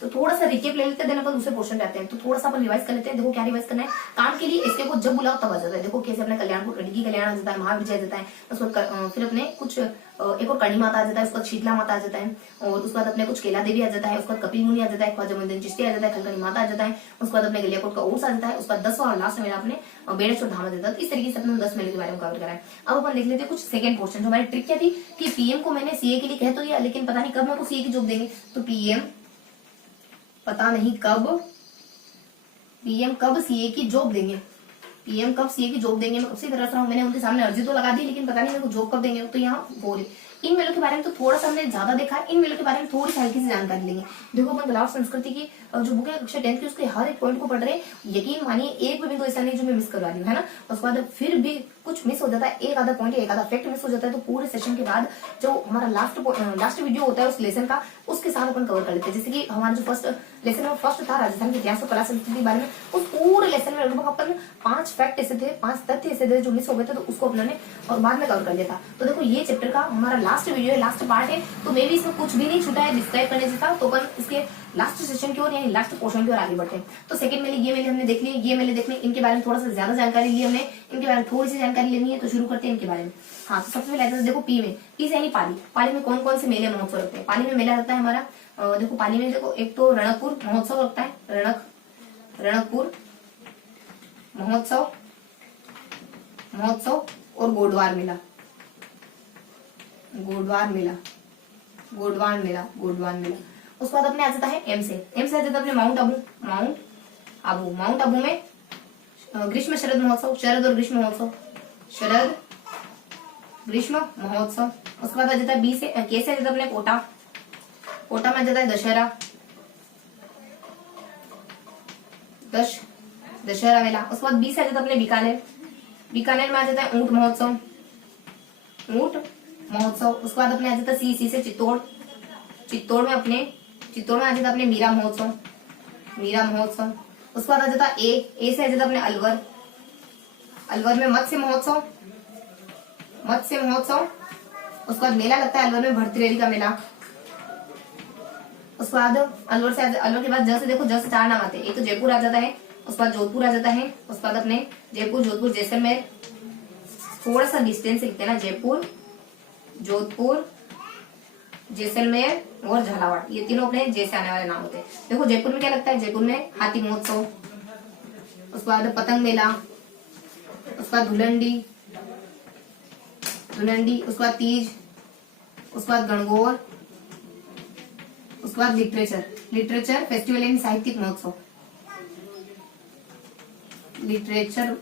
तो थोड़ा सा रिकेप ले लेते हैं, देन अपन दूसरे पोर्शन पे आते हैं। तो थोड़ा सा अपन रिवाइज कर लेते हैं। देखो क्या रिवाइज करना है, काम के लिए SK को जब बुलाओ तब आ जाता है। देखो कैसे अपने कल्याणपुर डिग्गी कल्याण आ जाता है, महाविजय आ जाता है। उसको फिर अपने कुछ एक और कर्णी माता आ जाता है, उसका शीतला माता आ जाता है। और उसके बाद अपने कुछ केला देवी आ जाता है, उसका कपिल मुनि आ जाता है, ख्वाजा मोइनुद्दीन चिश्ती आ जाता है, खलकड़ी माता आ जाता है। उसके बाद अपने गलियाकोट का उर्स आ जाता है। उसका 10वां और लास्ट मेला अपने बेणेश्वर धाम आ जाता है। इस तरीके से अपने 10 मेले के बारे में कवर करा है। अब अपन देख लेते हैं कुछ सेकंड क्वेश्चन। जो हमारी ट्रिक क्या थी कि PM को मैंने CA के लिए कह तो दिया, लेकिन पता नहीं कब मेरे को CA की जॉब देंगे। तो PM पता नहीं कब PM कब CA की जॉब देंगे, PM कब CA की जॉब देंगे। मैं कब से तरस रहा हूँ, मैंने उनके सामने अर्जी तो लगा दी, लेकिन पता नहीं मेरे को जॉब कब देंगे। तो यहाँ बोल इन मेलों के बारे में तो थोड़ा सा हमने ज्यादा देखा है, इन मेलों के बारे में थोड़ी सी हल्की सी जानकारी लेंगे। देखो अपन गलाव संस्कृति की जो बुक है कक्षा 10 की, उसके हर एक पॉइंट को पढ़ रहे हैं। यकीन मानिए एक भी बिंदु ऐसा नहीं जो मैं मिस करवा रही हूँ, है ना। उसके बाद फिर भी कुछ मिस हो जाता है, एक आधा पॉइंट, एक आधा फैक्ट मिस हो जाता है, तो पूरे सेशन के बाद जो हमारा लास्ट वीडियो होता है उस लेसन का, उसके साथ अपन कवर कर लेते हैं। जैसे कि हमारा जो फर्स्ट लेसन में फर्स्ट था राजस्थान के इतिहास और कला संस्कृति के बारे में, उस पूरे लेसन में लगभग अपन 5 फैक्ट ऐसे थे, 5 तथ्य ऐसे थे जो मिस हो गए थे, तो उसको अपने और बाद में कवर कर लिया था। तो देखो ये चैप्टर का हमारा लास्ट वीडियो है, लास्ट पार्ट है, तो मे भी इसमें कुछ भी नहीं छूटा है डिस्क्राइब करने जैसा। तो अपन इसके लास्ट सेशन की ओर यानी लास्ट पोर्शन की ओर आगे बढ़ते हैं। तो सेकंड मेले ये मेले हमने देख लिए, ये मेले देखने, इनके बारे में थोड़ा सा ज्यादा जानकारी ली हमने, इनके बारे में थोड़ी सी जानकारी लेनी है। तो शुरू करते हैं इनके बारे में। हाँ, तो सबसे पहले देखो पी से यानी पाली में कौन कौन से मेले महोत्सव लगते हैं। पाली में मेला लगता है हमारा, देखो पाली में देखो एक तो रणकपुर महोत्सव लगता है, रणकपुर महोत्सव और गोडवार मेला, गोडवान मेला। उसके बाद अपने आ जाता है एम से आ जाता है अपने माउंट आबू में ग्रीष्म शरद महोत्सव, शरद और ग्रीष्म महोत्सव। उसके बाद आ जाता है बी से के से आ जाता है अपने कोटा में आ जाता है दशहरा मेला। उसके बाद बी से आ जाता है अपने बीकानेर में आ जाता है ऊंट महोत्सव। उसके बाद अपने आ जाता है सी से चित्तौड़ में आ जाता अपने मीरा महोत्सव। उसके बाद आ जाता ए से आ जाता अपने अलवर में मत्स्य महोत्सव। उसके बाद मेला लगता है अलवर में भरतरेरी का मेला। उसके बाद अलवर के बाद ज से देखो, ज से 4 नाम आते हैं। एक तो जयपुर आ जाता है, उसके बाद जोधपुर आ जाता है, उसके बाद अपने जोधपुर जैसलमेर, थोड़ा सा डिस्टेंस लिखते हैं ना, जयपुर जोधपुर जैसलमेर और झालावाड़, ये तीनों अपने जैसे आने वाले नाम होते हैं। देखो जयपुर में क्या लगता है, जयपुर में हाथी महोत्सव, उसके बाद पतंग मेला, उसके बाद धुलंडी, उसके बाद तीज, उसके बाद गणगौर, उसके बाद लिटरेचर, लिटरेचर फेस्टिवल यानी साहित्यिक महोत्सव, लिटरेचर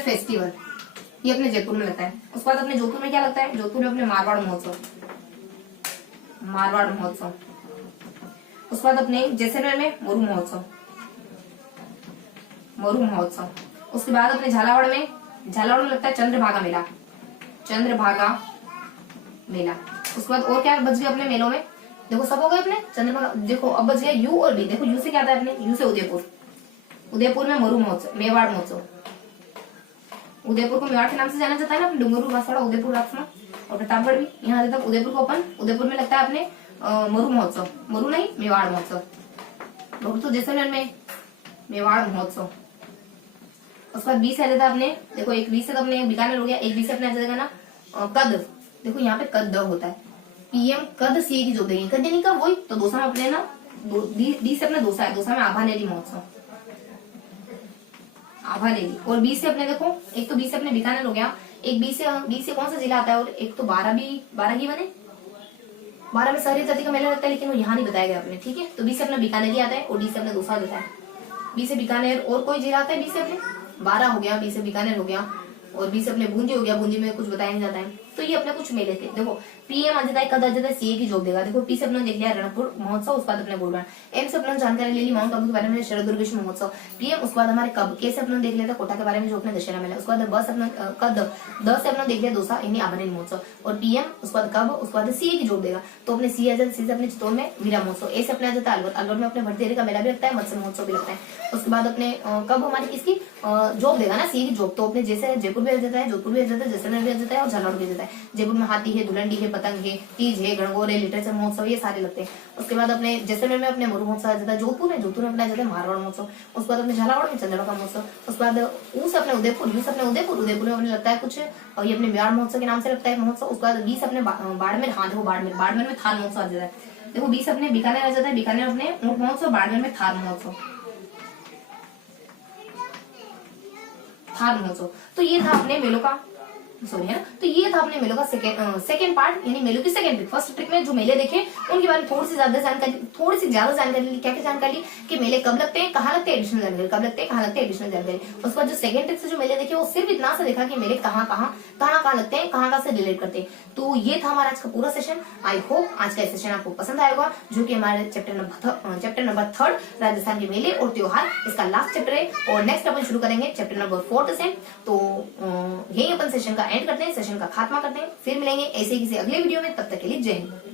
फेस्टिवल, ये अपने जयपुर में लगता है। उसके बाद अपने जोधपुर में क्या लगता है, जोधपुर में अपने मारवाड़ महोत्सव, मारवाड़ महोत्सव। उसके बाद अपने जैसलमेर में मोरू महोत्सव, मोरू महोत्सव। उसके बाद अपने झालावाड़ में लगता है चंद्रभागा मेला, चंद्रभागा मेला। उसके बाद और क्या बच गया अपने मेलों में, देखो सब हो गए अपने चंद्रभागा। देखो अब बच गया यू और बी। देखो यू से क्या आता है अपने, यू से उदयपुर, उदयपुर में मोरू महोत्सव, मेवाड़ महोत्सव। उदयपुर को मेवाड़ के नाम से जाना जाता है ना, डूंगरपुर, बांसवाड़ा, उदयपुर, राजसमंद और प्रतापगढ़ भी। यहाँ तक उदयपुर को अपन, उदयपुर में लगता है अपने मोरू महोत्सव, मोरू नहीं मेवाड़ महोत्सव। मोरू तो जैसलमेर में, मेवाड़ महोत्सव। उसके बाद 20 आ जाता है अपने, देखो एक 20 से तो अपने बीकानेर हो गया, एक 20 से अपने आ जाएगा ना कद। देखो यहाँ पे कद होता है, पीएम कद सीए की जो देंगे, कद नहीं का वही तो दोसा में अपने ना 20 से अपने दोसा है, दोसा में आभानेरी महोत्सव, आभानेरी। और 20 से अपने देखो, एक तो 20 से अपने बीकानेर हो गया, एक 20 से कौन सा जिला आता है, और एक तो 12 की बने 12 में शहरी जाति का मेला लगता है, लेकिन वो यहाँ नहीं बताया गया अपने, ठीक है। तो 20 से अपना बीकानेर आता है और 20 से अपने दोसा देता है। 20 से बीकानेर, और कोई जिला आता है 20 से अपने 12 हो गया, 20 से बीकानेर हो गया, और 20 से अपने बूंदी हो गया, बूंदी में कुछ बताया नहीं जाता है। तो ये अपने कुछ मेले थे। देखो पीएम आ जाता है, कद आ जाता है, सीए की जॉब देगा। देखो पी से अपने देख लिया रणकपुर महोत्सव, उसके बाद अपने गोल्डन। एम से अपने जानकारी ले ली माउंट आबू के बारे में, शरद दुर्गेश महोत्सव। पीएम उसके बाद हमारे कब, के से अपने देख लिया था कोटा के बारे में जो अपने दशहरा मेला। उसके बाद बस अपना कद, द से अपना देख लिया दोसा यानी आभानेरी महोत्सव। और पीएम उसके बाद कब, उसके बाद सीए की जॉब देगा। तो अपने सी आ जाता है, सी से अपने चित्तौड़ में वीरा महोत्सव। ए से अपने आ जाता है अलवर, अलवर में अपने भटदेरे का मेला भी लगता है, मत्स्य महोत्सव भी लगता है। उसके बाद अपने कब हमारी किसकी जॉब देगा ना, सीए की जॉब। तो अपने जैसे जयपुर भी आ जाता है, जोधपुर भी आ जाता है, जैसलमेर भी आ जाता है और झालावाड़ भी आ जाता है। जयपुर में हाथी है, धुलंडी है, पतंग है, तीज है, गणगौर है, लिटरेचर महोत्सव, ये सारे लगते हैं। उसके बाद अपने जैसलमेर में अपने मोरू महोत्सव आ जाता है, जोधपुर में अपने आ जाता है मारवाड़ महोत्सव। उसके बाद अपने झालावाड़ में चंद्रभागा महोत्सव। उसके बाद ऊ से अपने उदयपुर, यू से अपने उदयपुर में अपने लगता है कुछ, और ये अपने मेवाड़ महोत्सव के नाम से लगता है महोत्सव। उसके बाद 20 अपने बाड़मेर, हाँ देखो बाड़मेर में थार महोत्सव आ जाता है। देखो 20 अपने बीकानेर आ जाता है, बीकानेर अपने ऊंट महोत्सव, बाड़मेर में थार महोत्सव, थार महोत्सव। तो ये था अपने मेलों का, सॉरी है ना, तो ये था अपने मेलों का सेकंड पार्ट, यानी मेलों की सेकंड ट्रिक। फर्स्ट ट्रिक में जो मेले देखे उनके बारे में थोड़ी सी ज्यादा जानकारी ली। क्या क्या जानकारी ली कि मेले कब लगते हैं, कहाँ लगते हैं, एडिशनल जानकारी कब लगते हैं, कहाँ लगते हैं, एडिशनल जानकारी। उसके बाद जो सेकंड ट्रिक से जो मेले देखे वो सिर्फ इतना सा देखा कि मेले कहाँ लगते हैं, कहाँ से रिलेट करते हैं। तो ये था हमारा आज का पूरा सेशन। आई होप आज का सेशन आपको पसंद आएगा, जो कि हमारे चैप्टर नंबर 3 राजस्थान के मेले और त्योहार, इसका लास्ट चैप्टर है। और नेक्स्ट अपन शुरू करेंगे चैप्टर नंबर 4 से। तो यही अपन सेशन का एंड करते हैं, सेशन का खात्मा करते हैं। फिर मिलेंगे ऐसे किसी अगले वीडियो में, तब तक के लिए जय हिंद।